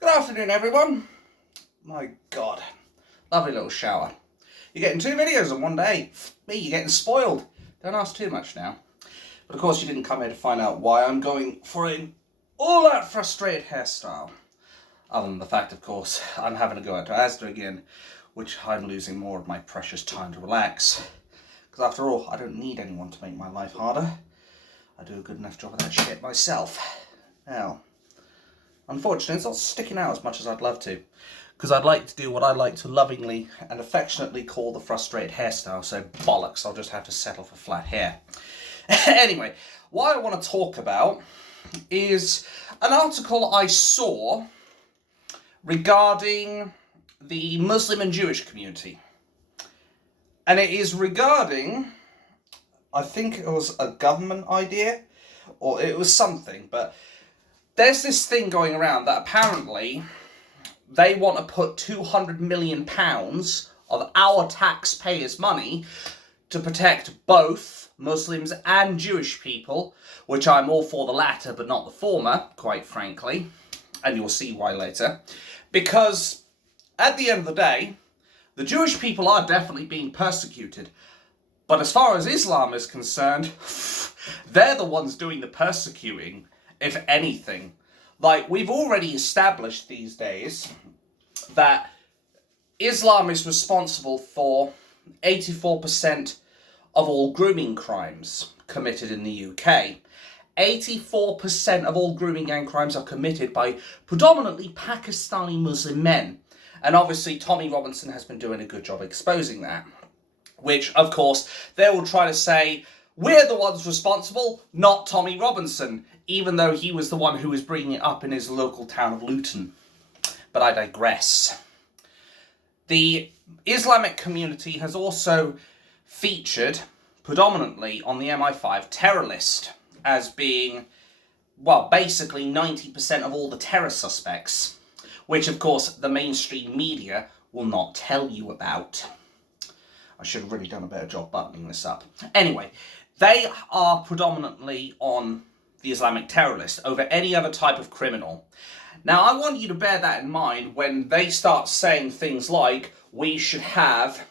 Good afternoon, everyone. My God, lovely little shower. You're getting 2 videos in one day. Me, you're getting spoiled. Don't ask too much now. But of course, you didn't come here to find out why I'm going for an all-out frustrated hairstyle. Other than the fact, of course, I'm having to go out to Asda again, which I'm losing more of my precious time to relax. Because after all, I don't need anyone to make my life harder. I do a good enough job of that shit myself. Now, unfortunately, it's not sticking out as much as I'd love to, because I'd like to do what I like to lovingly and affectionately call the frustrated hairstyle, so bollocks, I'll just have to settle for flat hair. Anyway, what I want to talk about is an article I saw regarding the Muslim and Jewish community. And it is regarding, I think it was a government idea, or it was something, but there's this thing going around that apparently they want to put £200 million of our taxpayers' money to protect both Muslims and Jewish people, which I'm all for the latter but not the former, quite frankly, and you'll see why later, because at the end of the day, the Jewish people are definitely being persecuted, but as far as Islam is concerned, they're the ones doing the persecuting, if anything. Like, we've already established these days that Islam is responsible for 84% of all grooming crimes committed in the UK. 84% of all grooming gang crimes are committed by predominantly Pakistani Muslim men. And obviously Tommy Robinson has been doing a good job exposing that. Which, of course, they will try to say, we're the ones responsible, not Tommy Robinson, even though he was the one who was bringing it up in his local town of Luton. But I digress. The Islamic community has also featured predominantly on the MI5 terror list as being, well, basically 90% of all the terror suspects, which of course the mainstream media will not tell you about. I should have really done a better job buttoning this up. Anyway, they are predominantly on the Islamic terror list over any other type of criminal. Now, I want you to bear that in mind when they start saying things like, we should have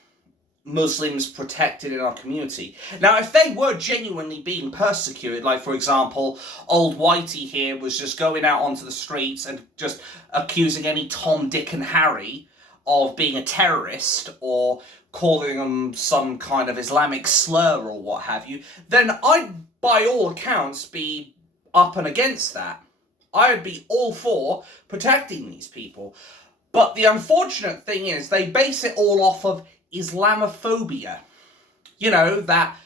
Muslims protected in our community. Now, if they were genuinely being persecuted, like, for example, old Whitey here was just going out onto the streets and just accusing any Tom, Dick and Harry of being a terrorist or calling them some kind of Islamic slur or what have you, then I'd, by all accounts, be up and against that. I would be all for protecting these people. But the unfortunate thing is they base it all off of Islamophobia. You know, that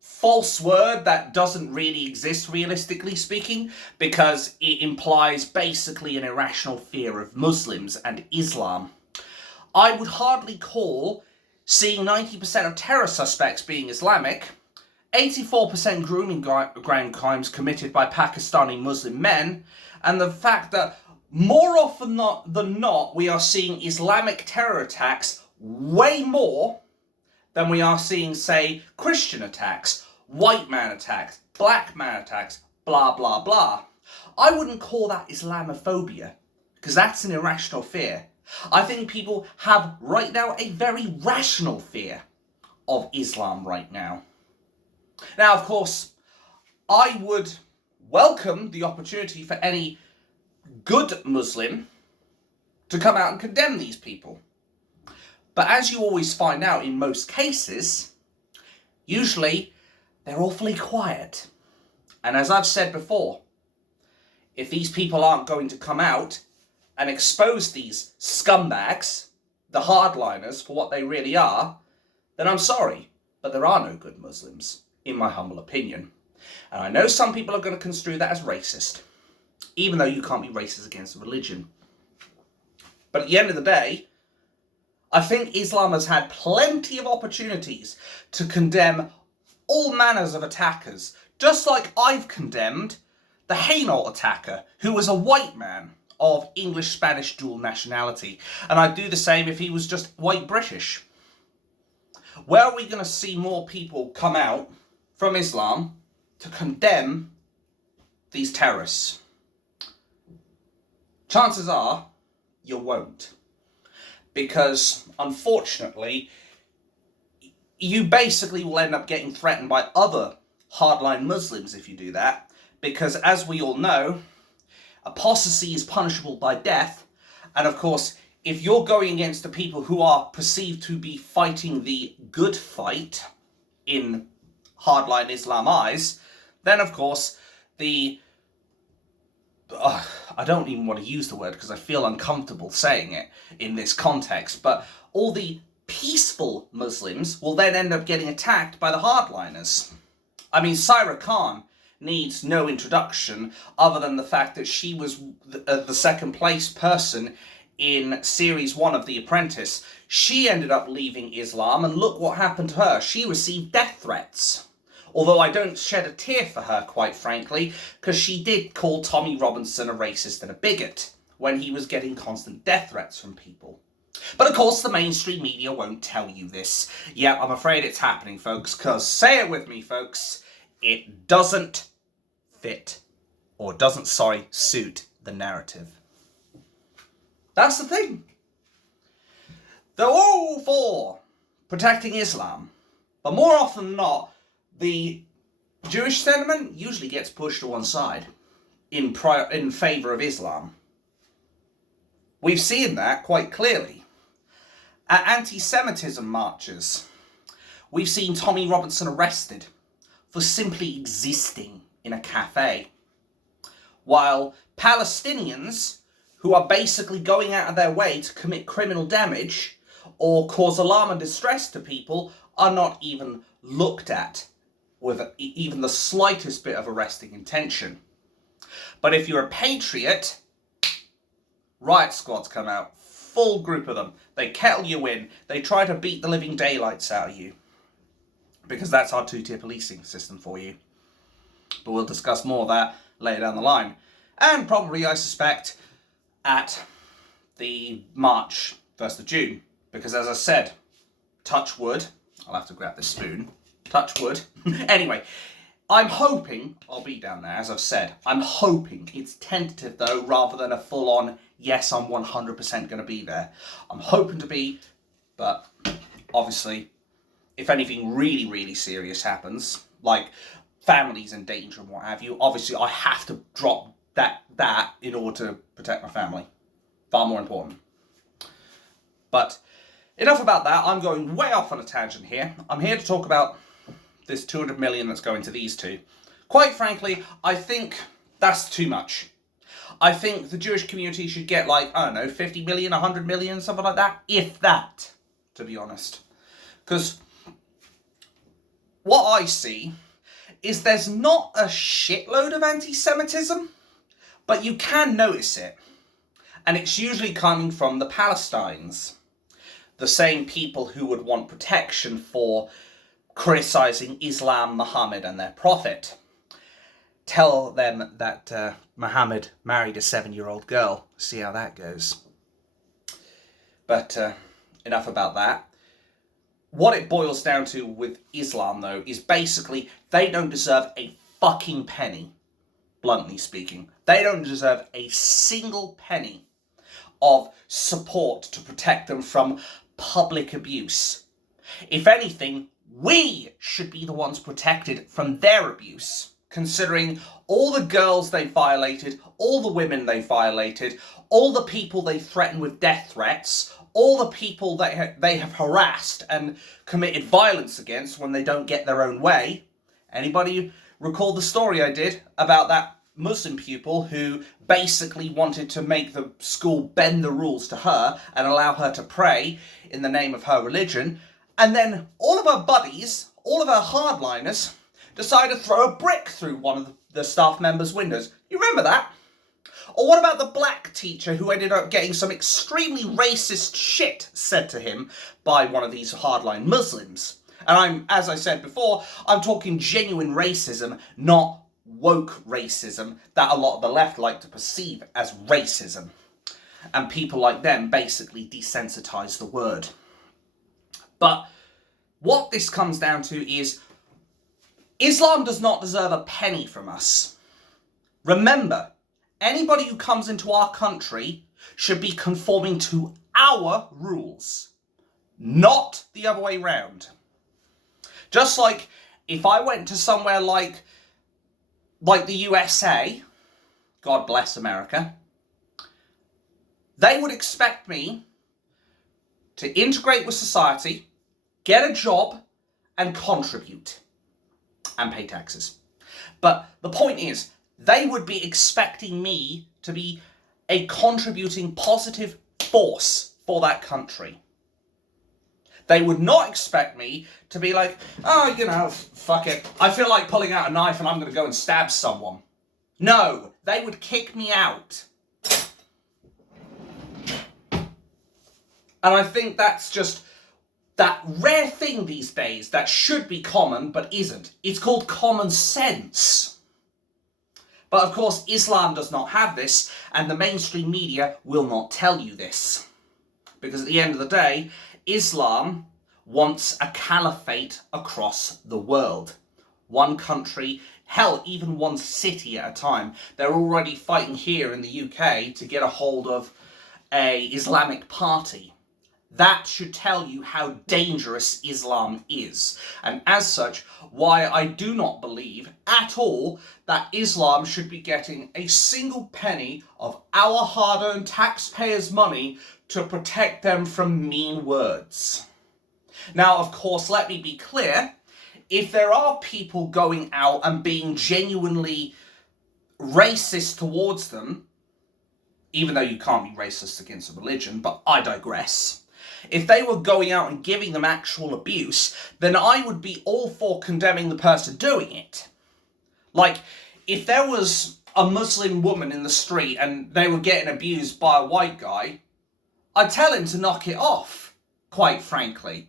false word that doesn't really exist, realistically speaking, because it implies basically an irrational fear of Muslims and Islam. I would hardly call seeing 90% of terror suspects being Islamic, 84% grooming gang crimes committed by Pakistani Muslim men, and the fact that more often than not we are seeing Islamic terror attacks way more than we are seeing, say, Christian attacks, white man attacks, black man attacks, blah blah blah. I wouldn't call that Islamophobia, because that's an irrational fear. I think people have right now a very rational fear of Islam right now. Now, of course, I would welcome the opportunity for any good Muslim to come out and condemn these people. But as you always find out in most cases, usually they're awfully quiet. And as I've said before, if these people aren't going to come out and expose these scumbags, the hardliners, for what they really are, then I'm sorry, but there are no good Muslims, in my humble opinion. And I know some people are going to construe that as racist, even though you can't be racist against religion. But at the end of the day, I think Islam has had plenty of opportunities to condemn all manners of attackers, just like I've condemned the Hainault attacker, who was a white man of English-Spanish dual nationality. And I'd do the same if he was just white British. Where are we going to see more people come out from Islam to condemn these terrorists? Chances are you won't. Because, unfortunately, you basically will end up getting threatened by other hardline Muslims if you do that. Because, as we all know, apostasy is punishable by death. And, of course, if you're going against the people who are perceived to be fighting the good fight in hardline Islam eyes, then, of course, I don't even want to use the word because I feel uncomfortable saying it in this context, but all the peaceful Muslims will then end up getting attacked by the hardliners. I mean, Syra Khan needs no introduction other than the fact that she was the second place person in series 1 of The Apprentice. She ended up leaving Islam, and look what happened to her. She received death threats. Although I don't shed a tear for her, quite frankly, because she did call Tommy Robinson a racist and a bigot when he was getting constant death threats from people. But of course, the mainstream media won't tell you this. Yeah, I'm afraid it's happening, folks, because, say it with me, folks, it doesn't fit, or doesn't, suit the narrative. That's the thing. They're all for protecting Islam, but more often than not, the Jewish sentiment usually gets pushed to one side in favour of Islam. We've seen that quite clearly. At anti-Semitism marches, we've seen Tommy Robinson arrested for simply existing in a cafe, while Palestinians who are basically going out of their way to commit criminal damage or cause alarm and distress to people are not even looked at with even the slightest bit of arresting intention. But if you're a patriot, riot squads come out, full group of them. They kettle you in. They try to beat the living daylights out of you. Because that's our two-tier policing system for you. But we'll discuss more of that later down the line. And probably, I suspect, at the March 1st of June. Because as I said, touch wood. I'll have to grab this spoon. Touch wood. Anyway, I'm hoping I'll be down there, as I've said. I'm hoping. It's tentative, though, rather than a full-on, yes, I'm 100% going to be there. I'm hoping to be, but obviously, if anything really, really serious happens, like families in danger and what have you, obviously I have to drop that in order to protect my family. Far more important. But enough about that. I'm going way off on a tangent here. I'm here to talk about this 200 million that's going to these two. Quite frankly, I think that's too much. I think the Jewish community should get, like, I don't know, 50 million, 100 million, something like that. If that, to be honest. Because what I see is there's not a shitload of anti-Semitism, but you can notice it. And it's usually coming from the Palestinians. The same people who would want protection for criticising Islam, Muhammad and their prophet. Tell them that Muhammad married a 7-year-old girl. See how that goes. But enough about that. What it boils down to with Islam, though, is basically they don't deserve a fucking penny, bluntly speaking. They don't deserve a single penny of support to protect them from public abuse. If anything, we should be the ones protected from their abuse, considering all the girls they violated, all the women they violated, all the people they threatened with death threats, all the people that they have harassed and committed violence against when they don't get their own way. Anybody recall the story I did about that Muslim pupil who basically wanted to make the school bend the rules to her and allow her to pray in the name of her religion? And then all of her buddies, all of her hardliners, decided to throw a brick through one of the staff members' windows. You remember that? Or what about the black teacher who ended up getting some extremely racist shit said to him by one of these hardline Muslims? And as I said before, I'm talking genuine racism, not woke racism that a lot of the left like to perceive as racism. And people like them basically desensitize the word. But what this comes down to is Islam does not deserve a penny from us. Remember, anybody who comes into our country should be conforming to our rules, not the other way round. Just like if I went to somewhere like the USA, God bless America, they would expect me to integrate with society, get a job, and contribute, and pay taxes. But the point is, they would be expecting me to be a contributing positive force for that country. They would not expect me to be like, oh, you know, fuck it. I feel like pulling out a knife and I'm going to go and stab someone. No, they would kick me out. And I think that's just that rare thing these days that should be common but isn't. It's called common sense. But of course, Islam does not have this, and the mainstream media will not tell you this. Because at the end of the day, Islam wants a caliphate across the world. One country, hell, even one city at a time. They're already fighting here in the UK to get a hold of an Islamic party. That should tell you how dangerous Islam is. And as such, why I do not believe at all that Islam should be getting a single penny of our hard-earned taxpayers' money to protect them from mean words. Now, of course, let me be clear, if there are people going out and being genuinely racist towards them, even though you can't be racist against a religion, but I digress. If they were going out and giving them actual abuse, then I would be all for condemning the person doing it. Like, if there was a Muslim woman in the street and they were getting abused by a white guy, I'd tell him to knock it off, quite frankly.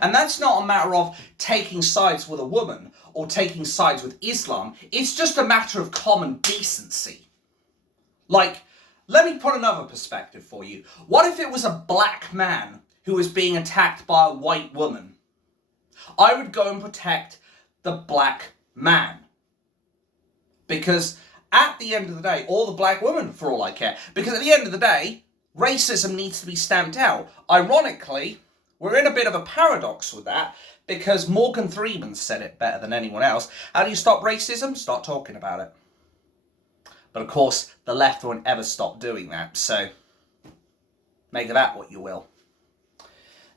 And that's not a matter of taking sides with a woman or taking sides with Islam. It's just a matter of common decency. Like, let me put another perspective for you. What if it was a black man who was being attacked by a white woman? I would go and protect the black man. Because at the end of the day, or the black woman for all I care, because at the end of the day, racism needs to be stamped out. Ironically, we're in a bit of a paradox with that, because Morgan Freeman said it better than anyone else. How do you stop racism? Start talking about it. But of course, the left won't ever stop doing that, so make of that what you will.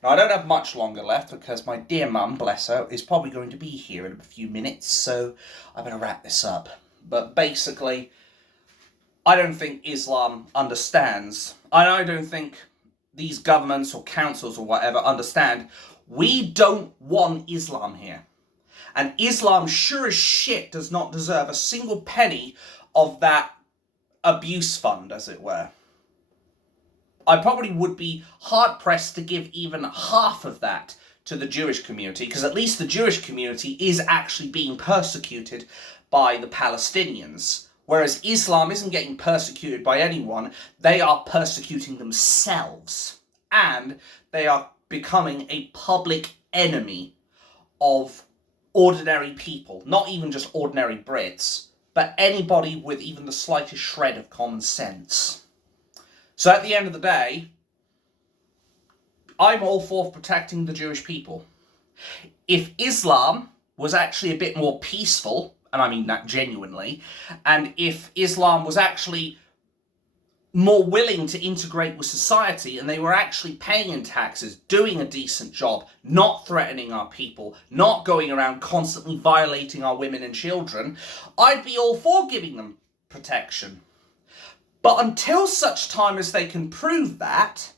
Now, I don't have much longer left because my dear mum, bless her, is probably going to be here in a few minutes, so I better wrap this up. But basically, I don't think Islam understands, and I don't think these governments or councils or whatever understand, we don't want Islam here. And Islam sure as shit does not deserve a single penny of that abuse fund, as it were. I probably would be hard-pressed to give even half of that to the Jewish community, because at least the Jewish community is actually being persecuted by the Palestinians. Whereas Islam isn't getting persecuted by anyone, they are persecuting themselves. And they are becoming a public enemy of ordinary people. Not even just ordinary Brits, but anybody with even the slightest shred of common sense. So at the end of the day, I'm all for protecting the Jewish people. If Islam was actually a bit more peaceful, and I mean that genuinely, and if Islam was actually more willing to integrate with society and they were actually paying in taxes, doing a decent job, not threatening our people, not going around constantly violating our women and children, I'd be all for giving them protection. But until such time as they can prove that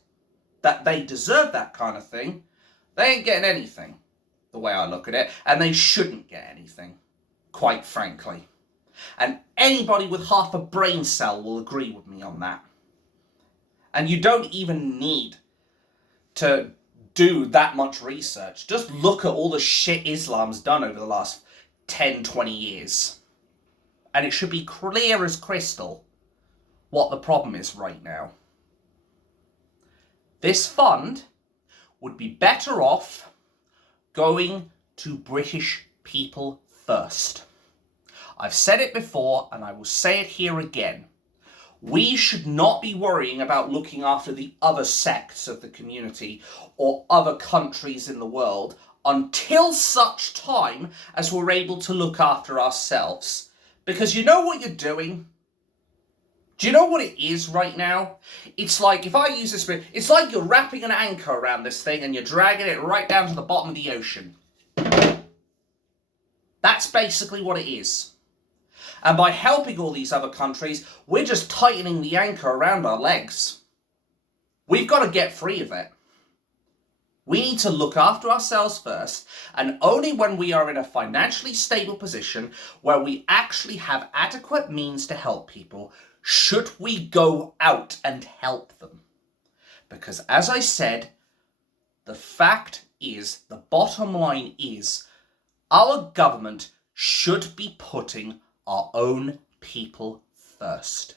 they deserve that kind of thing, they ain't getting anything, the way I look at it, and they shouldn't get anything, quite frankly. And anybody with half a brain cell will agree with me on that. And you don't even need to do that much research. Just look at all the shit Islam's done over the last 10, 20 years. And it should be clear as crystal what the problem is right now. This fund would be better off going to British people first. I've said it before and I will say it here again. We should not be worrying about looking after the other sects of the community or other countries in the world until such time as we're able to look after ourselves. Because you know what you're doing? Do you know what it is right now? It's like, if I use this, it's like you're wrapping an anchor around this thing and you're dragging it right down to the bottom of the ocean. That's basically what it is. And by helping all these other countries, we're just tightening the anchor around our legs. We've got to get free of it. We need to look after ourselves first, and only when we are in a financially stable position where we actually have adequate means to help people should we go out and help them. Because as I said, the fact is, the bottom line is, our government should be putting our own people first.